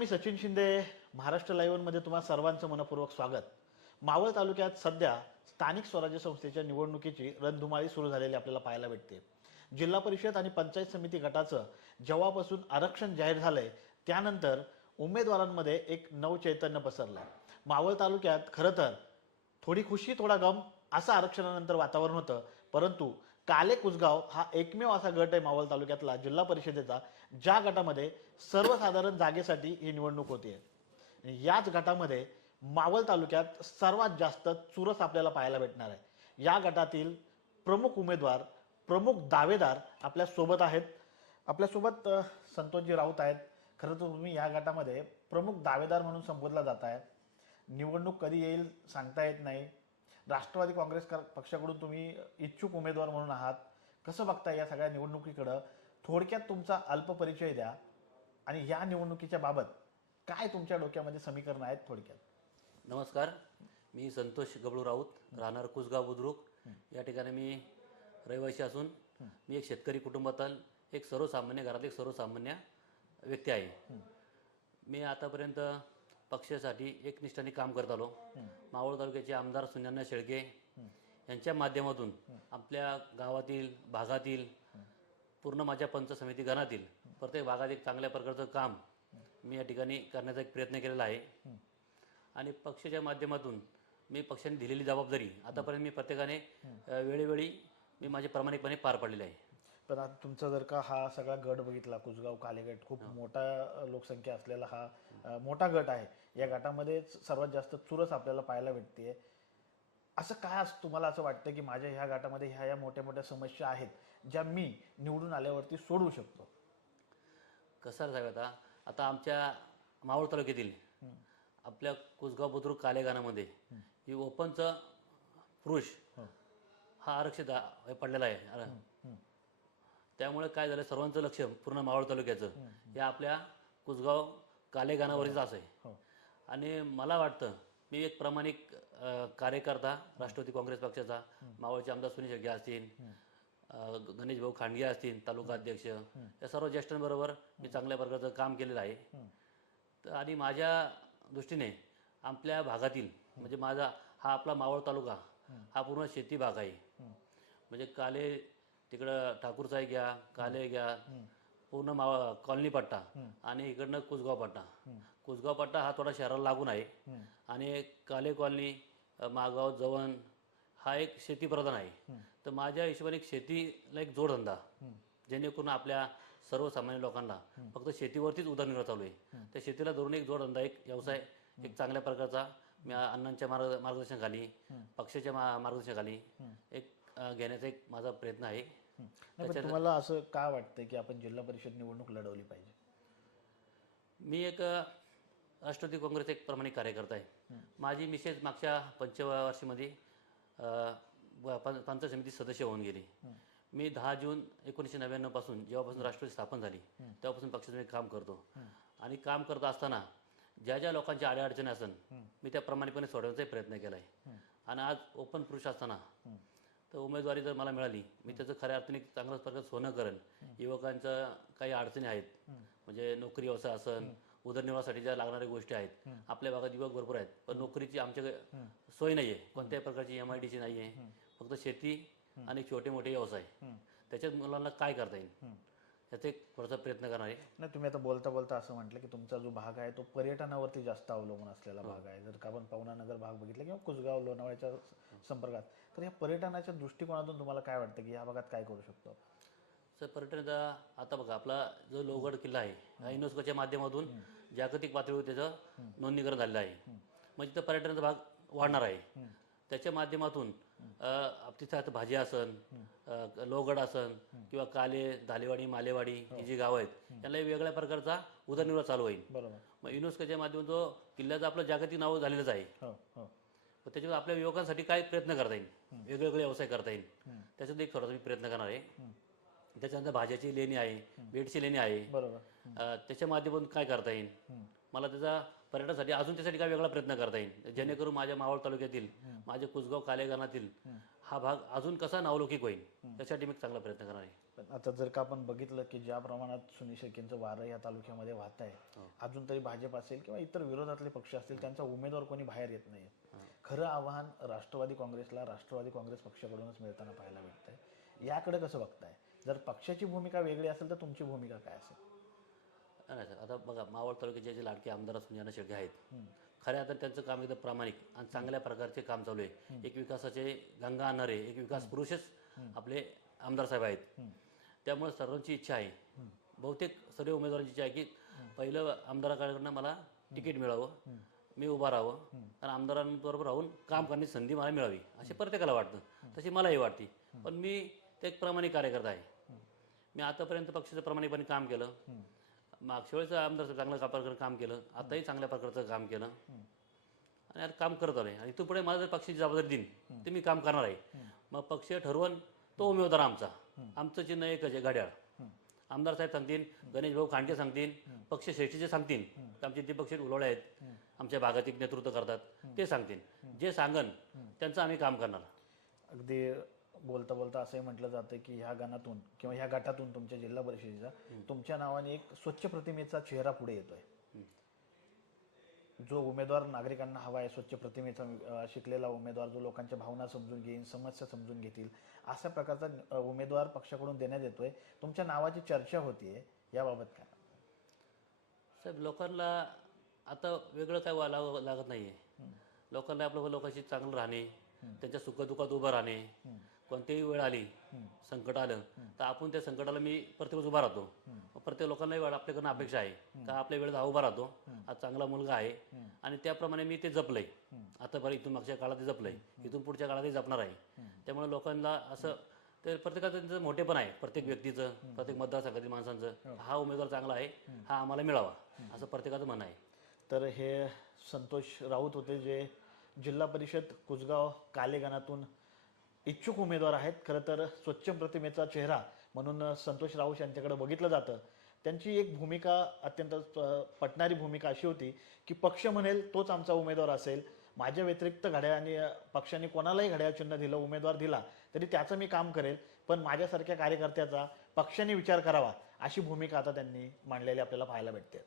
मी सचिन शिंदे महाराष्ट्र लाईव्हमध्ये तुम्हाला सर्वांचं मनपूर्वक स्वागत. मावळ तालुक्यात सध्या स्थानिक स्वराज्य संस्थेच्या निवडणुकीची रणधुमाळी सुरू झालेली आपल्याला पाहायला भेटते. जिल्हा परिषद आणि पंचायत समिती गटाचं जेव्हापासून आरक्षण जाहीर झालंय त्यानंतर उमेदवारांमध्ये एक नवचैतन्य पसरलं मावळ तालुक्यात खरं तर थोडी खुशी थोडा गम असं आरक्षणानंतर वातावरण होतं परंतु काले कुसगाव हा एकमेव असा गट आहे मावळ तालुक्यातला जिल्हा परिषदेचा ज्या गटामध्ये सर्वसाधारण जागेसाठी ही निवडणूक होतीये. याच गटामध्ये मावळ तालुक्यात सर्वात जास्त चुरस आपल्याला पाहायला भेटणार आहे. या गटातील प्रमुख उमेदवार प्रमुख दावेदार आपल्यासोबत आहेत. आपल्यासोबत संतोषजी राऊत आहेत. खरं तर तुम्ही या गटामध्ये प्रमुख दावेदार म्हणून संबोधला जात आहे. निवडणूक कधी येईल सांगता येत नाही. राष्ट्रवादी काँग्रेस पक्षाकडून तुम्ही इच्छुक उमेदवार म्हणून आहात. कसं बघताय या सगळ्या निवडणुकीकडं? थोडक्यात तुमचा अल्प परिचय द्या आणि या निवडणुकीच्या बाबत काय तुमच्या डोक्यामध्ये समीकरण आहेत थोडक्यात? नमस्कार. मी संतोष गबळू राऊत राहणार कुसगाव बुद्रुक. या ठिकाणी मी रहिवासी असून मी एक शेतकरी कुटुंबातील एक सर्वसामान्य घरात एक सर्वसामान्य व्यक्ती आहे. मी आतापर्यंत पक्षासाठी एकनिष्ठाने काम करत आलो. मावळ तालुक्याचे आमदार सुनंदा शेळके यांच्या माध्यमातून आपल्या गावातील भागातील पूर्ण माझ्या पंच समिती गणातील प्रत्येक भागात एक चांगल्या प्रकारचं काम मी या ठिकाणी करण्याचा एक प्रयत्न केलेला आहे. आणि पक्षाच्या माध्यमातून मी पक्षाने दिलेली जबाबदारी आतापर्यंत मी प्रत्येकाने वेळोवेळी मी माझे प्रामाणिकपणे पार पाडलेले आहे. पण आता तुमचा जर का हा सगळा गट बघितला कुसगाव कालेगट खूप मोठा लोकसंख्या असलेला हा मोठा गट आहे. या गटामध्ये सर्वात जास्त चुरस आपल्याला पाहायला भेटते असं काय असं तुम्हाला असं वाटतं की माझ्या ह्या गटामध्ये ह्या या मोठ्या मोठ्या समस्या आहेत ज्या मी निवडून आल्यावरती सोडवू शकतो? कसं साहेब आता? आता आमच्या मावळ तालुक्यातील आपल्या कुसगाव बुद्रुक कालेगानामध्ये ही ओपनचं पुरुष हा. आरक्षित हे पडलेला आहे. त्यामुळे काय झालं? सर्वांचं लक्ष पूर्ण मावळ तालुक्याचं. हे आपल्या कुसगाव कालेगानावरच असं आहे. आणि मला वाटतं मी एक प्रामाणिक कार्यकर्ता राष्ट्रवादी काँग्रेस पक्षाचा मावळचे आमदार सुनील शेळके असतील गणेश भाऊ खांडगे असतील तालुका अध्यक्ष या सर्व ज्येष्ठांबरोबर मी चांगल्या प्रकारचं काम केलेलं आहे. तर आणि माझ्या दृष्टीने आपल्या भागातील म्हणजे माझा हा आपला मावळ तालुका हा पूर्ण शेती भाग आहे. म्हणजे काले तिकडं ठाकूरचाई घ्या काले घ्या पूर्ण माव कॉलनी पट्टा आणि इकडनं कुसगाव पट्टा. कुसगाव पट्टा हा थोडा शहराला लागून आहे. आणि काले कॉलनी मागाव जवण हा एक शेतीप्रधान आहे. तर माझ्या हिशोबाने एक शेतीला एक जोडधंदा जेणेकरून आपल्या सर्वसामान्य लोकांना फक्त शेतीवरतीच उदरनिर्वाह चालू आहे. त्या शेतीला धरून एक जोडधंदा एक व्यवसाय एक चांगल्या प्रकारचा मी अण्णांच्या मार्ग मार्गदर्शनाखाली पक्षाच्या मा मार्गदर्शनाखाली एक घेण्याचा एक माझा प्रयत्न आहे. पण तुम्हाला असं का वाटतं की आपण जिल्हा परिषद निवडणूक लढवली पाहिजे? मी एक राष्ट्रवादी काँग्रेस एक प्रामाणिक कार्यकर्ता आहे. माझी मिसेस मागच्या पंचवार्षीमध्ये अ, व- पं- पंचायत समिती सदस्य होऊन गेली. मी दहा जून एकोणीसशे नव्याण्णवपासून जेव्हापासून राष्ट्रवादी स्थापन झाली तेव्हापासून पक्षाचं मी काम करतो. आणि काम करत असताना ज्या ज्या लोकांच्या अडीअडचणी असन मी त्या प्रामाणिकपणे सोडवण्याचा प्रयत्न केला आहे आणि आज ओपन पुरुष असताना तर उमेदवारी जर मला मिळाली मी त्याचं खऱ्या अर्थाने चांगल्याच प्रकारे सोनं करेन. युवकांच्या काही अडचणी आहेत. म्हणजे नोकरी व्यवसाय असन उदरनिर्वाहासाठी ज्या लागणाऱ्या गोष्टी आहेत आपल्या भागात युवक भरपूर आहेत. पण नोकरीची आमच्याकडे सोय नाही आहे कोणत्याही प्रकारची एम आय डी सी नाही आहे फक्त शेती आणि छोटे मोठे व्यवसाय त्याच्यात मुलांना काय करता येईल? याचा एक थोडासा प्रयत्न करणार आहे. नाही तुम्ही आता बोलता बोलता असं म्हटलं की तुमचा जो भाग आहे तो पर्यटनावरती जास्त अवलंबून असलेला भाग आहे. जर का आपण पवनानगर भाग बघितला किंवा कुसगाव लोणावळ्याच्या संपर्कात तर या पर्यटनाच्या दृष्टिकोनातून तुम्हाला काय वाटतं की या भागात काय करू शकतो? सर पर्यटनाचा आता बघा आपला जो लोहगड किल्ला आहे हा युनेस्कोच्या माध्यमातून जागतिक पातळीवर त्याचं नोंदणीकरण झालेलं आहे. म्हणजे तिथं पर्यटनाचा भाग वाढणार आहे. त्याच्या माध्यमातून तिथं आता भाजी असन अ, लोहगड असन किंवा काले धालेवाडी मालेवाडी ही. जी गावं आहेत यांना एक वेगळ्या प्रकारचा उदरनिर्वाह चालू होईल. बरोबर. मग युनेस्कोच्या माध्यमातून तो किल्ल्याचं आपलं जागतिक नाव झालेलंच आहे. हो हो. त्याच्यावर आपल्या युवकांसाठी काय प्रयत्न करता येईल? वेगवेगळे व्यवसाय करता येईल. त्याच्यात एक थोडासा मी प्रयत्न करणार आहे. त्याच्यानंतर भाज्याची लेणी आहे बेडची लेणी आहे. बरोबर. त्याच्या माध्यमातून काय करता येईल? मला त्याचा पर्यटनासाठी अजून त्यासाठी काय वेगळा प्रयत्न करता येईल? जेणेकरून माझ्या मावळ तालुक्यातील माझ्या कुसगाव कालेगानातील हा भाग अजून कसा नावलौकिक होईल? त्यासाठी मी चांगला प्रयत्न करणार आहे. पण आता जर का आपण बघितलं की ज्या प्रमाणात सुनील शेळकेंचं वारं या तालुक्यामध्ये वाहत आहे हो. अजून तरी भाजप असेल किंवा इतर विरोधातले पक्ष असतील त्यांचा उमेदवार कोणी बाहेर येत नाही खरं आव्हान राष्ट्रवादी काँग्रेसला राष्ट्रवादी काँग्रेस पक्षाकडूनच मिळताना पाहायला भेटतंय. याकडे कसं बघताय? जर पक्षाची भूमिका वेगळी असेल तर तुमची भूमिका काय असेल? नाही सर. आता बघा मावळ तालुक्याचे जे लाडके आमदार सुनियाना शेळके आहेत खऱ्या तर त्यांचं काम एकदम प्रामाणिक आणि चांगल्या प्रकारचे काम चालू आहे. एक विकासाचे गंगा आणणारे एक विकास पुरुषच आपले आमदार साहेब आहेत. त्यामुळे सर्वांची इच्छा आहे. बहुतेक सर्व उमेदवारांची इच्छा आहे की पहिलं आमदाराकडनं मला तिकीट मिळावं. मी उभा राहावं. आणि आमदारांबरोबर राहून काम करण्याची संधी मला मिळावी. असे प्रत्येकाला वाटतं. तशी मलाही वाटते. पण मी ते एक प्रामाणिक कार्यकर्ता आहे. मी आतापर्यंत पक्षाचं प्रामाणिकपणे काम केलं. मागच्या वेळेचं आमदार साहेब चांगल्या प्रकारे काम केलं आताही चांगल्या प्रकारचं काम केलं. आणि आता काम करत आलोय. आणि तू पुढे मला जर पक्षाची जबाबदारी देईन ते मी काम करणार आहे. मग पक्ष ठरवून तो उमेदवार आमचा. आमचं चिन्ह एकच आहे घड्याळ. आमदार साहेब सांगतील गणेश भाऊ खांडके सांगतील पक्ष श्रेष्ठीचे सांगतील. तर आमचे जे पक्ष उलोळे आहेत. आमच्या भागातील नेतृत्व करतात ते सांगतील. जे सांगन त्यांचं आम्ही काम करणार. अगदी बोलता बोलता असंही म्हटलं जातं की ह्या गाण्यातून किंवा ह्या गटातून तुमच्या जिल्हा परिषदेचा तुमच्या नावाने एक स्वच्छ प्रतिमेचा चेहरा पुढे येतोय. जो उमेदवार नागरिकांना हवा आहे स्वच्छ प्रतिमेचा शिकलेला उमेदवार जो लोकांच्या भावना समजून घेईल समस्या समजून घेतील अशा प्रकारचा उमेदवार पक्षाकडून देण्यात येतोय. तुमच्या नावाची चर्चा होतीये याबाबत काय? साहेब लोकांना आता वेगळं काय वा- लाग- लागत नाहीये. लोकांना आपलं लोकांशी चांगलं राहणे त्यांच्या सुखदुःखात उभं राहणे कोणतीही वेळ आली संकट आलं तर आपण त्या संकटाला मी प्रत्येक उभा राहतो. प्रत्येक लोकांनाही वाट- आपल्याकडनं अपेक्षा आहे. का आपल्या वेळेत हा उभा राहतो. हा चांगला मुलगा आहे. आणि त्याप्रमाणे मी ते जपलंय. आता बरं इथून मागच्या काळात जपलंय. इथून पुढच्या काळातही जपणार आहे. त्यामुळे लोकांना असं ते प्रत्येकाचं त्यांचं मोठेपण आहे. प्रत्येक व्यक्तीचं प्रत्येक मतदारसंघातील माणसांचं. हा. उमेदवार चांगला आहे. हा आम्हाला मिळावा. असं प्रत्येकाचं म्हणणं आहे. तर हे संतोष राऊत होते जे जिल्हा परिषद कुसगाव कालेगानातून इच्छुक उमेदवार आहेत. खरं तर स्वच्छ प्रतिमेचा चेहरा म्हणून संतोष राऊत यांच्याकडे बघितलं जातं. त्यांची एक भूमिका अत्यंत पटणारी भूमिका अशी होती की पक्ष म्हणेल तोच आमचा उमेदवार असेल. माझ्या व्यतिरिक्त घड्याळाने पक्षाने कोणालाही घड्याळ चिन्ह दिलं उमेदवार दिला तरी त्याचं मी काम करेल. पण माझ्यासारख्या कार्यकर्त्याचा पक्षाने विचार करावा अशी भूमिका आता त्यांनी मांडलेली आपल्याला पाहायला भेटते.